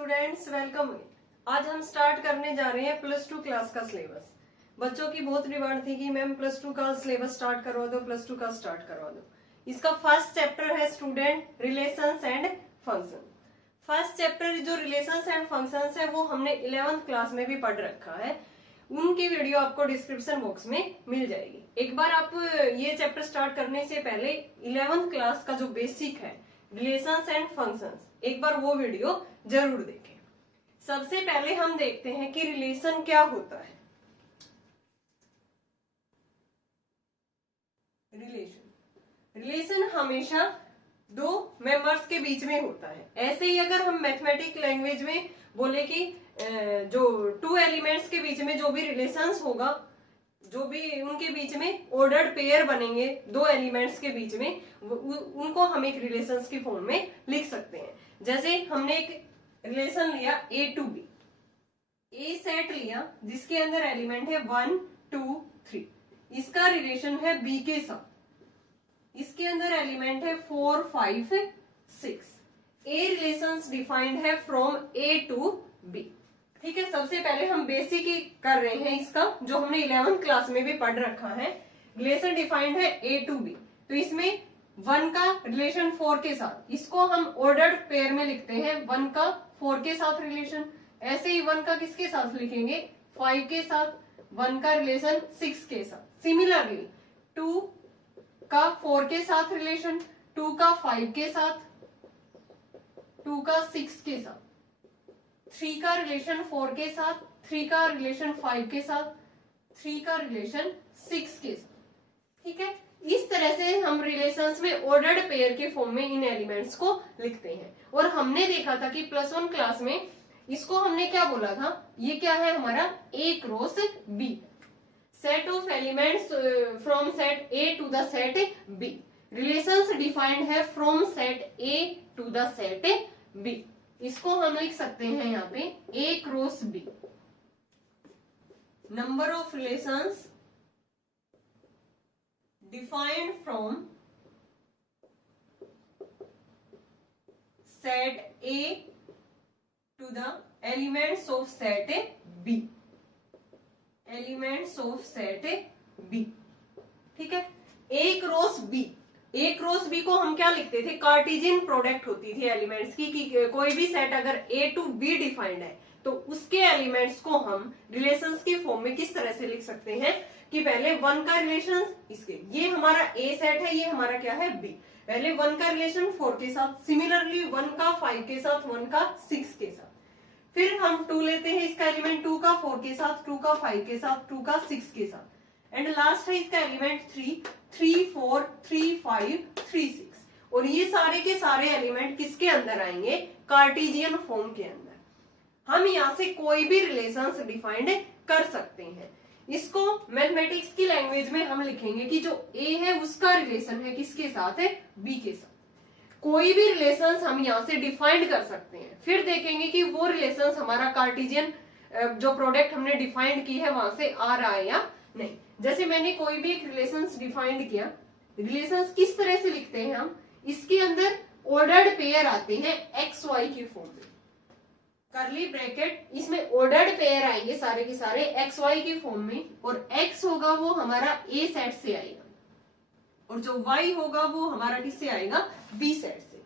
Students, welcome. आज हम start करने जा रहे हैं प्लस 2 क्लास का सिलेबस। बच्चों की बहुत डिमांड थी कि मैम प्लस 2 का सिलेबस स्टार्ट करवा दो, प्लस 2 का स्टार्ट करवा दो। इसका फर्स्ट चैप्टर है student relations and function. First chapter जो रिलेशंस एंड फंक्शंस है वो हमने 11th क्लास में भी पढ़ रखा है। उनकी वीडियो आपको डिस्क्रिप्शन बॉक्स में मिल जाएगी। एक बार आप ये चैप्टर स्टार्ट करने से पहले 11th क्लास का जो बेसिक है रिलेशंस एंड फंक्शंस, एक बार वो वीडियो जरूर देखें। सबसे पहले हम देखते हैं कि रिलेशन क्या होता है। रिलेशन हमेशा दो मेंबर्स के बीच में होता है। ऐसे ही अगर हम मैथमेटिक लैंग्वेज में बोले कि जो टू एलिमेंट्स के बीच में जो भी रिलेशंस होगा, जो भी उनके बीच में ऑर्डर्ड पेयर बनेंगे दो एलिमेंट्स के बीच में, उनको हम एक रिलेशंस की फॉर्म में लिख सकते हैं। जैसे हमने एक रिलेशन लिया A to B, A set लिया जिसके अंदर एलिमेंट है 1 2 3, इसका रिलेशन है B के साथ। इसके अंदर एलिमेंट है 4 5 6। ए रिलेशंस डिफाइंड है फ्रॉम A to B। ठीक है, सबसे पहले हम बेसिक ही कर रहे हैं इसका, जो हमने 11th क्लास में भी पढ़ रखा है। रिलेशन डिफाइंड है A to B, तो इसमें 1 का रिलेशन 4 के साथ, इसको हम ऑर्डर्ड पेयर में लिखते हैं। 1 का 4 के साथ रिलेशन, ऐसे ही 1 का किसके साथ लिखेंगे 5 के साथ, 1 का रिलेशन 6 के साथ। सिमिलरली 2 का 4 के साथ रिलेशन, 2 का 5 के साथ, 2 का 6 के साथ, 3 का रिलेशन 4 के साथ, 3 का रिलेशन 5 के साथ, 3 का रिलेशन 6 के साथ। ठीक है, इस तरह से हम रिलेशंस में ऑर्डर्ड पेयर के फॉर्म में इन एलिमेंट्स को लिखते हैं। और हमने देखा था कि प्लस 1 क्लास में इसको हमने क्या बोला था, ये क्या है हमारा A cross B, set of elements from set A to the set B। Relations defined है from set A to the set B। इसको हम लिख सकते हैं यहाँ पे A cross B। Number of relations defined from set A to the elements of set B, elements of set B। ठीक है, A cross B, A cross B को हम क्या लिखते थे, कार्टेशियन प्रोडक्ट होती थी एलिमेंट्स की, कि कोई भी सेट अगर A to B डिफाइंड है तो उसके एलिमेंट्स को हम रिलेशंस की फॉर्म में किस तरह से लिख सकते हैं कि पहले 1 का रिलेशन, इसके ये हमारा A सेट है, ये हमारा क्या है B। पहले 1 का रिलेशन 4 के साथ, सिमिलरली 1 का 5 के साथ, 1 का 6 के साथ। फिर हम 2 लेते हैं, इसका एलिमेंट 2 का 4 के साथ, 2 का 5 के साथ, 2 का 6 के साथ। एंड लास्ट है इसका एलिमेंट 3 3 4 3 5 3 6। और ये सारे के सारे एलिमेंट किसके अंदर आएंगे, कार्टेशियन फॉर्म के अंदर। हम यहाँ से कोई भी रिलेशंस डिफाइंड कर सकते हैं। इसको मैथमेटिक्स की लैंग्वेज में हम लिखेंगे कि जो A है उसका रिलेशन है किसके साथ है, B के साथ। कोई भी रिलेशंस हम यहाँ से डिफाइंड कर सकते हैं। फिर देखेंगे कि वो रिलेशंस हमारा कार्टेशियन जो प्रोडक्ट हमने डिफाइंड की है वहां से आ रहा है या नहीं। जैसे मैंने कोई भी एक रिलेशंस डिफाइंड किया, रिलेशंस किस तरह से लिखते हैं हम, इसके अंदर ऑर्डर्ड पेयर आते हैं एक्स वाई की फॉर्म में, करली ब्रैकेट, इसमें ऑर्डर्ड पेयर आएंगे सारे के सारे एक्स वाई की फॉर्म में। और एक्स होगा वो हमारा A सेट से आएगा, और जो y होगा वो हमारा किससे आएगा, B सेट से।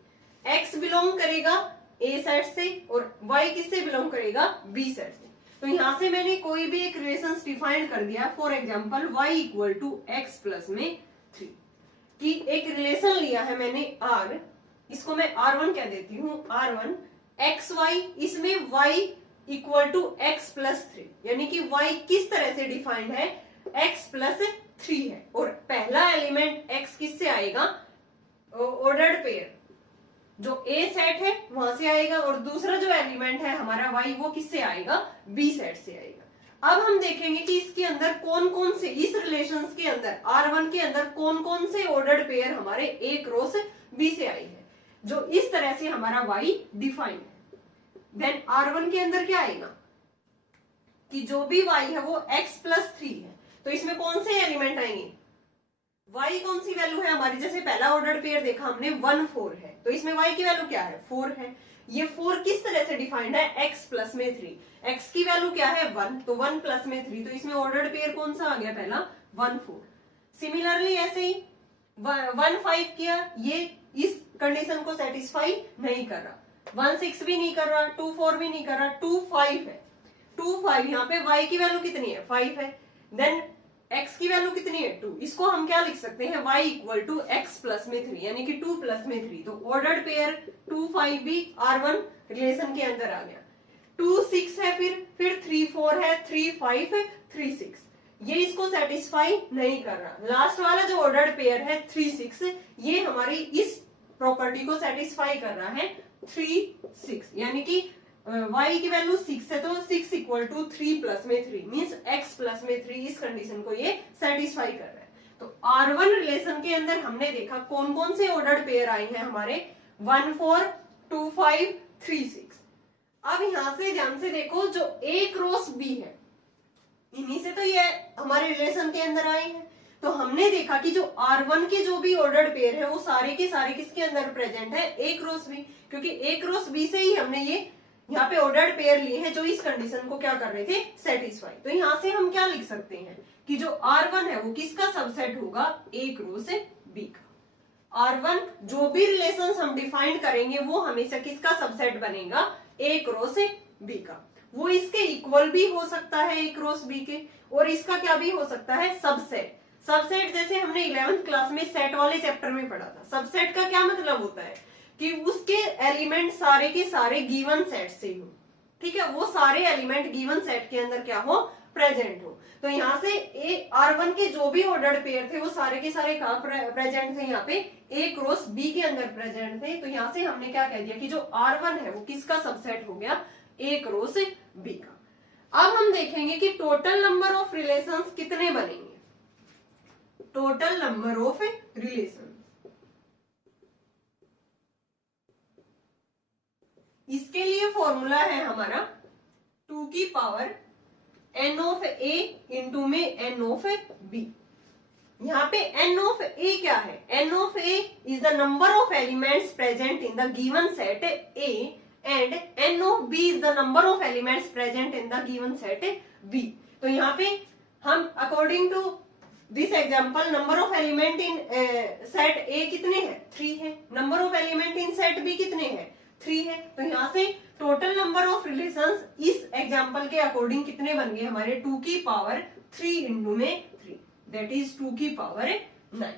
x बिलोंग करेगा A सेट से और y किससे बिलोंग करेगा, B सेट से। तो यहां से मैंने कोई भी एक रिलेशन डिफाइन कर दिया। For example y equal to x plus में 3 की एक रिलेशन लिया है मैंने R, इसको मैं R1 कह देती हूँ, R1 xy, इसमें y equal to x plus 3, यानी कि y किस तरह से डिफाइंड है, x प्लस 3 है। और पहला एलिमेंट x किससे आएगा, ऑर्डर्ड पेयर जो A सेट है वहां से आएगा, और दूसरा जो एलिमेंट है हमारा y वो किससे आएगा, B सेट से आएगा। अब हम देखेंगे कि इसके अंदर कौन कौन से, इस रिलेशंस के अंदर R1 के अंदर कौन कौन से ऑर्डर्ड पेयर हमारे A क्रॉस B से आई है, जो इस तरह से हमारा y डिफाइंड है। देन R1 के अंदर क्या आएगा कि जो भी y है वो x प्लस 3 है, तो इसमें कौन से एलिमेंट आएंगे, y कौन सी वैल्यू है हमारी, जैसे पहला ऑर्डर पेयर देखा हमने 1 4 है, तो इसमें y की वैल्यू क्या है 4 है। ये 4 किस तरह से डिफाइंड है, x प्लस में 3, x की वैल्यू क्या है 1, तो 1 प्लस में 3, तो इसमें ऑर्डर्ड पेयर कौन सा आ गया पहला 1 4। सिमिलरली ऐसे ही 1 5 किया, ये इस कंडीशन को सेटिस्फाई नहीं कर रहा, 1 6 भी नहीं कर रहा, 2 4 भी नहीं कर रहा, 2 5 है, 2 5 यहाँ पे y की वैल्यू कितनी है 5 है, देन x की वैल्यू कितनी है 2, इसको हम क्या लिख सकते हैं y equal to x plus में 3 यानी कि 2 प्लस में 3, तो ऑर्डर्ड पेयर 2 5 भी R1 रिलेशन के अंदर आ गया। 2 6 है, फिर 3 4 है, 3 5 है, 3 6, ये इसको सेटिस्फाई नहीं कर रहा। लास्ट वाला जो ऑर्डर्ड पेयर है 3 6, ये हमारी इस प्रॉपर्टी को सेटिस्फाई कर रहा है 3 6, यानी कि y की वैल्यू 6 है, तो 6 इक्वल टू 3 प्लस में 3 मींस x प्लस में 3, इस कंडीशन को ये सेटिस्फाई कर रहा है। तो R1 रिलेशन के अंदर हमने देखा कौन कौन से ऑर्डर्ड पेयर आए हैं हमारे 1 4 2 5 3 6। अब यहां से ध्यान से देखो, जो A क्रॉस B है, इन्हीं से तो ये हमारे रिलेशन के अंदर आए हैं। तो हमने देखा कि जो R1 के जो भी ऑर्डर्ड पेयर है वो सारे के सारे किसके अंदर प्रेजेंट है, A क्रॉस B, क्योंकि A क्रॉस B से ही हमने ये यहाँ पे ऑर्डर्ड पेयर लिए हैं जो इस कंडीशन को क्या कर रहे थे, सेटिस्फाई। तो यहाँ से हम क्या लिख सकते हैं कि जो R1 है वो किसका सबसेट होगा, A क्रॉस B का। R1 जो भी रिलेशंस हम डिफाइन करेंगे वो हमेशा किसका सबसेट बनेगा, A क्रॉस B का। वो इसके इक्वल भी हो सकता है A क्रॉस B के, और इसका क्या भी हो सकता है, सबसेट। सबसेट जैसे हमने 11th क्लास में सेट वाले चैप्टर में पढ़ा था, सबसेट का क्या मतलब होता है कि उसके एलिमेंट सारे के सारे गिवन सेट से हो, ठीक है, वो सारे एलिमेंट गिवन सेट के अंदर क्या हो, प्रेजेंट हो। तो यहाँ से R1 के जो भी ऑर्डर्ड पेयर थे वो सारे के सारे कहाँ प्रेजेंट थे, यहाँ पे A क्रॉस B के अंदर प्रेजेंट थे। तो यहाँ से हमने क्या कह दिया कि जो R1 है वो किसका सबसेट हो गया, A क्रॉस B का। अब हम देखेंगे कि टोटल नंबर ऑफ रिलेशंस कितने बनेंगे, टोटल नंबर ऑफ रिलेशंस। इसके लिए फॉर्मूला है हमारा 2 की power n of a into में n ऑफ b। यहाँ पे n ऑफ a क्या है, n of a is the number of elements present in the given set a and n of b is the number of elements present in the given set b। तो यहाँ पे हम according to this example number of element in set a कितने हैं, 3 है, number of element in set b कितने हैं, 3 है। तो यहाँ से टोटल नंबर ऑफ रिलेशंस इस एग्जांपल के अकॉर्डिंग कितने बन गए हमारे, 2 की पावर 3 इंटू में 3, दैट इज 2 की पावर 9।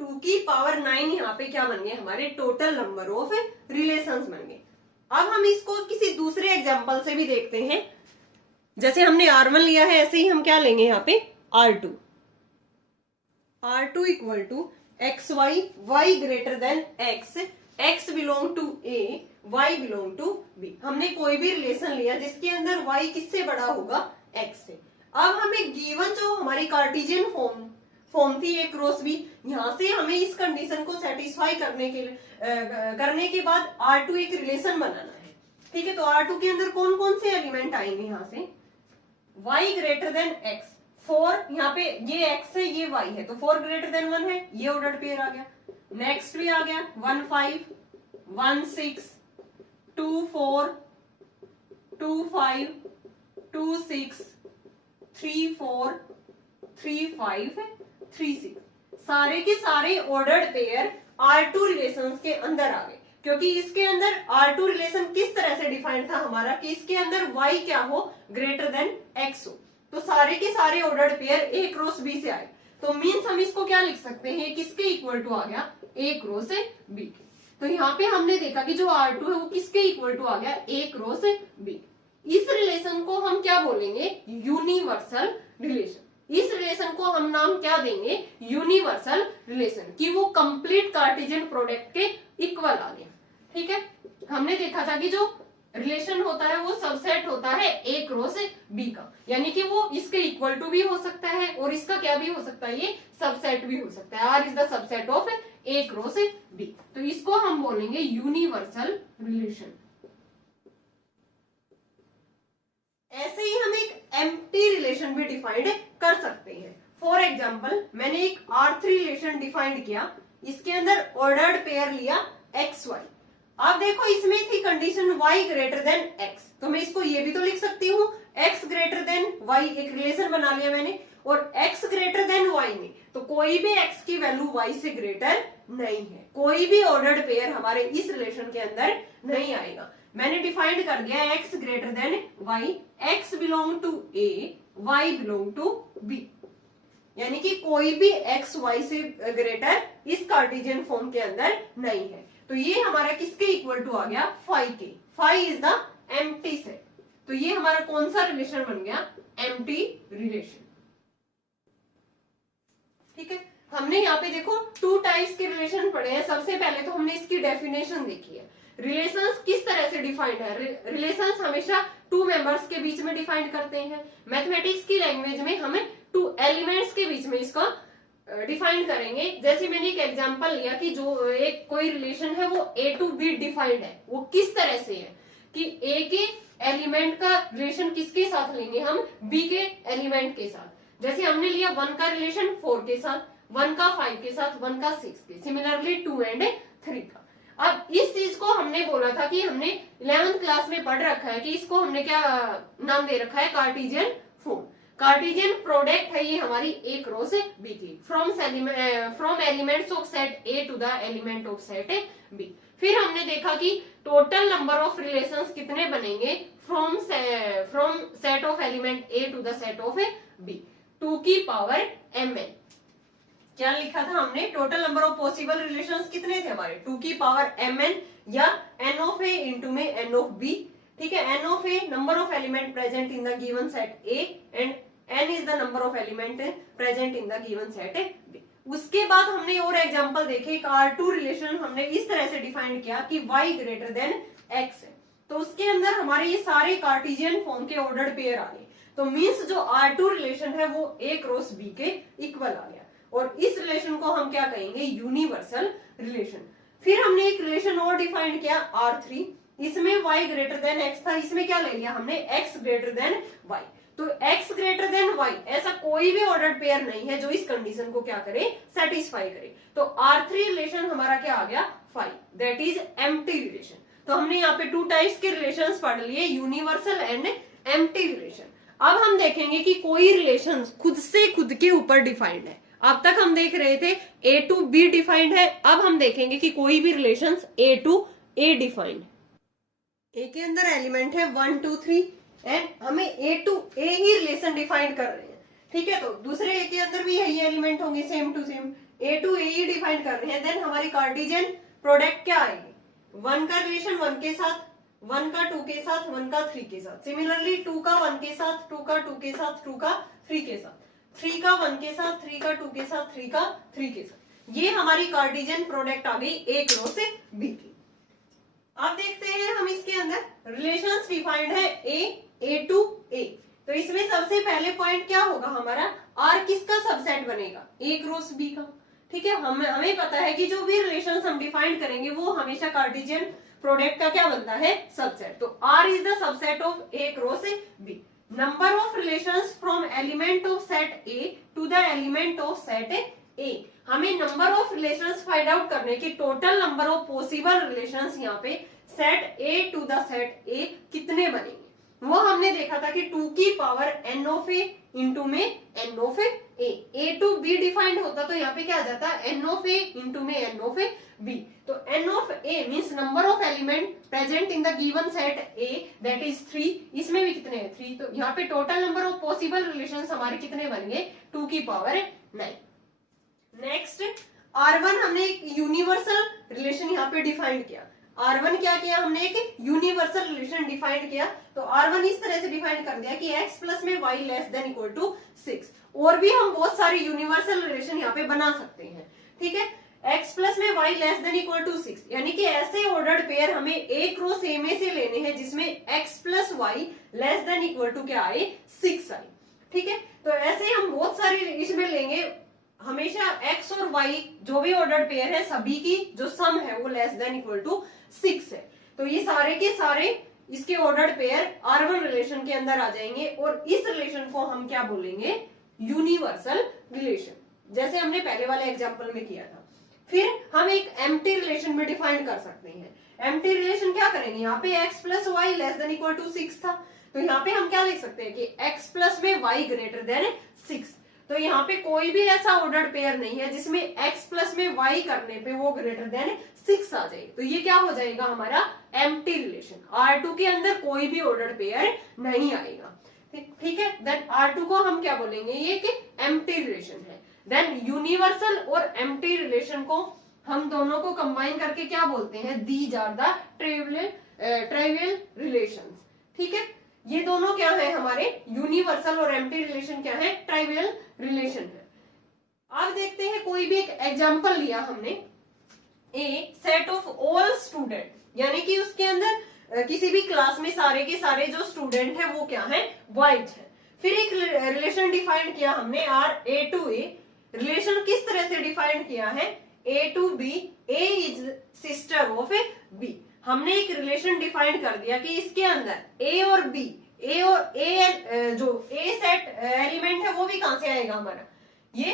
2 की पावर 9 यहाँ पे क्या बन गए हमारे, टोटल नंबर ऑफ रिलेशंस बन गए। अब हम इसको किसी दूसरे एग्जांपल से भी देखते हैं, जैसे हमने R1 लिया है ऐसे ही हम क्या लेंगे यहाँ पे R2। R2 equal to x y, y greater than x, x belong to a, y belong to b। हमने कोई भी रिलेशन लिया जिसके अंदर y किससे बड़ा होगा, x से। अब हमें गिवन जो हमारी कार्टेशियन फॉर्म थी a क्रॉस b, यहाँ से हमें इस कंडीशन को सेटिस्फाई करने के बाद R2 एक रिलेशन बनाना है, ठीक है। तो R2 के अंदर कौन कौन से एलिमेंट आएंगे, यहाँ से y ग्रेटर देन x, 4 यहाँ पे ये x है ये y है, तो 4 ग्रेटर देन 1 है, ये ऑर्डर्ड पेयर आ गया। नेक्स्ट भी आ गया 1 5 1 6 2 4 2 5 2 6 3 4 3 5 3 6, सारे के सारे ऑर्डर्ड पेयर R2 रिलेशंस के अंदर आ गए, क्योंकि इसके अंदर R2 रिलेशन किस तरह से डिफाइंड था हमारा कि इसके अंदर y क्या हो, ग्रेटर देन x हो। तो सारे के सारे ordered pair A cross B से आए, तो मीन्स हम इसको क्या लिख सकते हैं, किसके इक्वल टू आ गया, A क्रॉस B के। तो यहाँ पे हमने देखा कि जो R2 है वो किसके इक्वल टू आ गया, A क्रॉस B। इस रिलेशन को हम क्या बोलेंगे, यूनिवर्सल रिलेशन। इस रिलेशन को हम नाम क्या देंगे, यूनिवर्सल रिलेशन, कि वो कंप्लीट कार्टेशियन प्रोडक्ट के इक्वल आ गया, ठीक है। हमने देखा था कि जो रिलेशन होता है वो सबसेट होता है A क्रॉस B का, यानी कि वो इसके इक्वल टू भी हो सकता है और इसका क्या भी हो सकता है, ये सबसेट भी हो सकता है। R is the subset of A cross B, तो इसको हम बोलेंगे यूनिवर्सल रिलेशन। ऐसे ही हम एक एम्प्टी रिलेशन भी डिफाइंड कर सकते हैं। फॉर एग्जाम्पल मैंने एक R3 रिलेशन डिफाइंड किया, इसके अंदर ऑर्डर्ड पेयर लिया XY। आप देखो इसमें थी condition y greater than x, तो मैं इसको ये भी तो लिख सकती हूँ x ग्रेटर देन y, एक रिलेशन बना लिया मैंने, और x ग्रेटर देन y में तो कोई भी x की वैल्यू y से ग्रेटर नहीं है, कोई भी ऑर्डर्ड पेयर हमारे इस रिलेशन के अंदर नहीं आएगा। मैंने डिफाइंड कर दिया x greater than y, x belong to a, y belong to b, यानी कि कोई भी x y से ग्रेटर इस कार्टेशियन फॉर्म के अंदर नहीं है। तो ये हमारा किसके इक्वल टू आ गया, फाई के। Phi is the empty set. तो ये हमारा कौन सा रिलेशन बन गया, एम्प्टी रिलेशन। ठीक है, हमने यहाँ पे देखो टू टाइप्स के रिलेशन पढ़े हैं। सबसे पहले तो हमने इसकी डेफिनेशन देखी है, रिलेशंस किस तरह से डिफाइंड है। रिलेशंस हमेशा टू मेंबर्स के बीच में डिफाइंड करते हैं। मैथमेटिक्स की लैंग्वेज में हमें टू एलिमेंट्स के बीच में इसका डिफाइन करेंगे। जैसे मैंने एक एग्जांपल लिया कि जो एक कोई रिलेशन है वो ए टू बी डिफाइंड है, वो किस तरह से है कि ए के एलिमेंट का रिलेशन किसके साथ लेंगे हम, बी के एलिमेंट के साथ। जैसे हमने लिया 1 का रिलेशन 4 के साथ, 1 का 5 के साथ, 1 का 6 के, सिमिलरली 2 एंड 3 का। अब इस चीज को हमने बोला था कि हमने 11th क्लास में पढ़ रखा है कि इसको हमने क्या नाम दे रखा है, कार्टेशियन फॉर्म। कार्टेशियन प्रोडक्ट है ये हमारी ए क्रॉस बी की, from elements of set A to the element of set B. फिर हमने देखा कि टोटल नंबर ऑफ रिलेशंस कितने बनेंगे from set of element A to the set of B, 2 की पावर mn। क्या लिखा था हमने, total number of possible relations कितने थे हमारे, 2 की पावर mn या n ऑफ ए इंटू में n ऑफ b। ठीक है, n of A number of element present in the given set a and n is the number of element present in the given set b। उसके बाद हमने और example देखे, एक R2 relation हमने इस तरह से डिफाइन किया कि y ग्रेटर देन x है, तो उसके अंदर हमारे ये सारे कार्टेशियन फॉर्म के ऑर्डर्ड पेयर आ गए। तो मींस जो R2 रिलेशन है वो a क्रॉस b के इक्वल आ गया, और इस रिलेशन को हम क्या कहेंगे, यूनिवर्सल रिलेशन। फिर हमने एक रिलेशन और डिफाइन किया R3, इसमें y ग्रेटर देन x था, इसमें क्या ले लिया हमने, x ग्रेटर देन y। तो x ग्रेटर देन y ऐसा कोई भी ऑर्डर्ड पेयर नहीं है जो इस कंडीशन को क्या करे, सेटिस्फाई करे। तो R3 रिलेशन हमारा क्या आ गया, 5, दैट इज एम्प्टी रिलेशन। तो हमने यहाँ पे 2 टाइप्स के रिलेशंस पढ़ लिए, यूनिवर्सल एंड एम्प्टी रिलेशन। अब हम देखेंगे कि कोई रिलेशन खुद से खुद के ऊपर डिफाइंड है। अब तक हम देख रहे थे A टू B डिफाइंड है, अब हम देखेंगे कि कोई भी relation A to A defined. A के अंदर एलिमेंट है 1 2 3 एंड हमें A टू A ही रिलेशन डिफाइन कर रहे हैं। ठीक है, तो दूसरे A के अंदर भी यही एलिमेंट होंगे, same to same A to A ही डिफाइन कर रहे हैं। देन हमारी कार्टेशियन प्रोडक्ट क्या आएगी, 1 का रिलेशन 1 के साथ, 1 का 2 के साथ, 1 का 3 के साथ, सिमिलरली 2 का 1 के साथ, 2 का 2 के साथ, 2 का 3 के साथ, 3 का 1 के साथ, 3 का 2 के साथ, 3 का 3 के साथ। ये हमारी कार्टेशियन प्रोडक्ट आ गई A क्रॉस B की। अब देखते हैं हम इसके अंदर रिलेशंस डिफाइंड है A टू A। तो इसमें सबसे पहले पॉइंट क्या होगा हमारा, R किसका सबसेट बनेगा, A क्रॉस B का। ठीक है, हमें पता है कि जो भी रिलेशंस हम डिफाइन करेंगे वो हमेशा कार्टेशियन प्रोडक्ट का क्या बनता है, सबसेट। तो R is the subset of A cross B। Number of relations from element of set A to the element of set A। हमें number of relations find out करने की, total number of possible relations यहाँ पे set A to the set A कितने बनेंगे, वो हमने देखा था कि 2 की power n of A into में n of A to B defined होता तो यहाँ पे क्या आ जाता, n ऑफ A इंटू में n ऑफ B। तो n of A means number of element present in the given set A that is 3, इसमें भी कितने हैं 3। तो यहाँ पे total number of possible relations हमारे कितने बनेंगे, 2 की पावर 9। नेक्स्ट R1 हमने एक यूनिवर्सल रिलेशन यहाँ पे डिफाइन किया। R1 क्या किया हमने, एक यूनिवर्सल रिलेशन डिफाइन किया। तो R1 इस तरह से डिफाइन कर दिया कि x प्लस में y less than equal to 6। और भी हम बहुत सारे यूनिवर्सल रिलेशन यहाँ पे बना सकते हैं। ठीक है, x प्लस में y less than equal to 6, यानी कि ऐसे ऑर्डर्ड पेयर हमें A क्रॉस A में से लेने हैं जिसमें x plus y less than equal to क्या आए, 6 आए। ठीक है, तो ऐसे हम बहुत सारे इसमें लेंगे। हमेशा x और y जो भी ऑर्डर्ड पेयर है सभी की जो सम है वो लेस देन इक्वल टू 6 है। तो ये सारे के सारे इसके ऑर्डर्ड पेयर R1 रिलेशन के अंदर आ जाएंगे, और इस रिलेशन को हम क्या बोलेंगे, यूनिवर्सल रिलेशन, जैसे हमने पहले वाले एग्जांपल में किया था। फिर हम एक एम्प्टी रिलेशन भी डिफाइन कर सकते हैं। एम्प्टी रिलेशन क्या करेंगे, यहाँ पे x plus y less than equal to 6 था, तो यहाँ पे हम क्या लिख सकते हैं कि x प्लस में y ग्रेटर देन 6। तो यहाँ पे कोई भी ऐसा ऑर्डर्ड पेयर नहीं है जिसमें x प्लस में y करने पे वो ग्रेटर देन 6 आ जाए, तो ये क्या हो जाएगा हमारा एम्प्टी रिलेशन। R2 के अंदर कोई भी ऑर्डर्ड पेयर नहीं आएगा, ठीक है। देन R2 को हम क्या बोलेंगे, ये कि एम्प्टी रिलेशन है। देन यूनिवर्सल और एम्प्टी रिलेशन को हम दोनों को कंबाइन करके क्या बोलते हैं, these are the trivial relations, ठीक है। ये दोनों क्या है हमारे, यूनिवर्सल और एम्प्टी रिलेशन क्या है, ट्रिवियल रिलेशन है। अब देखते हैं कोई भी एक एग्जांपल लिया हमने, ए सेट ऑफ ऑल स्टूडेंट, यानी कि उसके अंदर किसी भी क्लास में सारे के सारे जो स्टूडेंट है वो क्या है, बॉयज है। फिर एक रिलेशन डिफाइन किया हमने R A to A. Relation किस तरह से डिफाइन किया है, A to B, A is sister of B. हमने एक रिलेशन डिफाइन कर दिया कि इसके अंदर ए और बी, ए और ए जो ए सेट एलिमेंट है वो भी कहां से आएगा हमारा, ये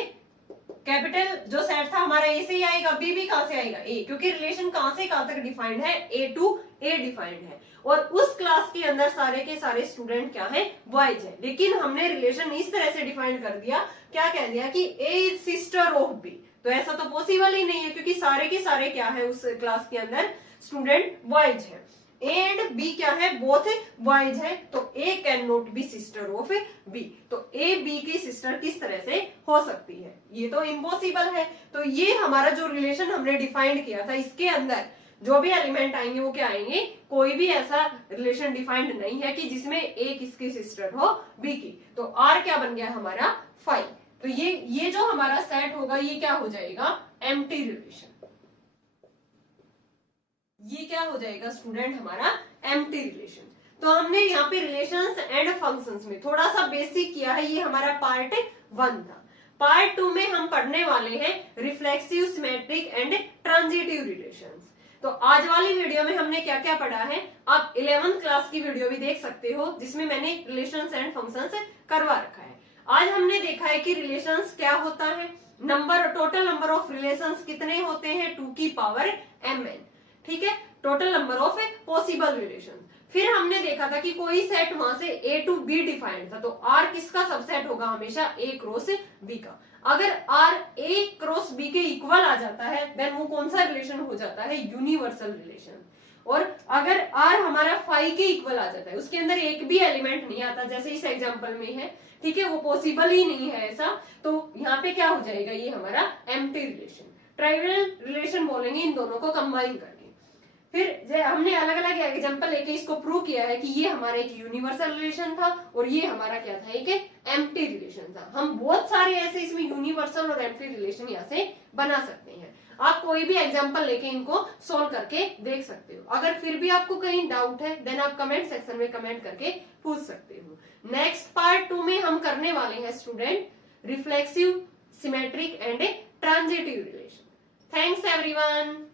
कैपिटल जो सेट था हमारा ए से ही आएगा, बी भी कहां से आएगा, ए, क्योंकि रिलेशन कहां से कहां तक डिफाइंड है, ए टू ए डिफाइंड है। और उस क्लास के अंदर सारे के सारे स्टूडेंट क्या है, बॉयज है। लेकिन हमने रिलेशन इस तरह से डिफाइन कर दिया, क्या कह दिया कि ए इज सिस्टर ऑफ बी, तो ऐसा तो पॉसिबल ही नहीं है क्योंकि सारे के सारे क्या है उस क्लास के अंदर स्टूडेंट बॉयज है। ए एंड बी क्या है, बोथ बॉयज है, तो A can not be sister of B. तो ए बी की सिस्टर किस तरह से हो सकती है, ये तो इम्पॉसिबल है। तो ये हमारा जो रिलेशन हमने डिफाइंड किया था, इसके अंदर जो भी एलिमेंट आएंगे वो क्या आएंगे, कोई भी ऐसा रिलेशन डिफाइंड नहीं है कि जिसमें ए किसकी सिस्टर हो बी की। तो आर क्या बन गया हमारा 5। तो ये जो हमारा सेट होगा ये क्या हो जाएगा, एम्प्टी रिलेशन। ये क्या हो जाएगा स्टूडेंट हमारा एम्प्टी रिलेशन। तो हमने यहाँ पे रिलेशंस एंड फंक्शंस में थोड़ा सा बेसिक किया है, ये हमारा पार्ट 1 था। पार्ट 2 में हम पढ़ने वाले हैं reflexive, symmetric and transitive relations. तो आज वाली वीडियो में हमने क्या क्या पढ़ा है, आप 11th क्लास की वीडियो भी देख सकते हो जिसमें मैंने रिलेशंस एंड फंक्शंस करवा रखा है। आज हमने देखा है कि रिलेशंस क्या होता है, टोटल नंबर ऑफ रिलेशंस कितने होते हैं, 2 की पावर mn, ठीक है, total number of possible relation. फिर हमने देखा था कि कोई सेट वहां से ए टू बी डिफाइंड था, तो आर किसका सबसेट होगा, हमेशा ए क्रॉस बी का। अगर आर ए क्रॉस बी के इक्वल आ जाता है देन वो कौन सा रिलेशन हो जाता है, यूनिवर्सल रिलेशन। और अगर आर हमारा 5 के इक्वल आ जाता है, उसके अंदर एक भी एलिमेंट नहीं आता जैसे इस एग्जांपल में है, ठीक है, वो पॉसिबल ही नहीं है ऐसा, तो यहाँ पे क्या हो जाएगा, ये हमारा एम्प्टी रिलेशन। ट्राइवियल रिलेशन बोलेंगे इन दोनों को कंबाइन करके। फिर हमने अलग अलग एग्जांपल लेके इसको प्रूव किया है कि ये हमारा एक यूनिवर्सल रिलेशन था और ये हमारा क्या था, एक एम्प्टी रिलेशन था। हम बहुत सारे ऐसे इसमें यूनिवर्सल और एम्प्टी रिलेशन यहाँ से बना सकते हैं। आप कोई भी एग्जांपल लेके इनको सोल्व करके देख सकते हो। अगर फिर भी आपको कहीं डाउट है देन आप कमेंट सेक्शन में कमेंट करके पूछ सकते हो। नेक्स्ट पार्ट 2 में हम करने वाले हैं student reflexive, symmetric and transitive relation. Thanks everyone.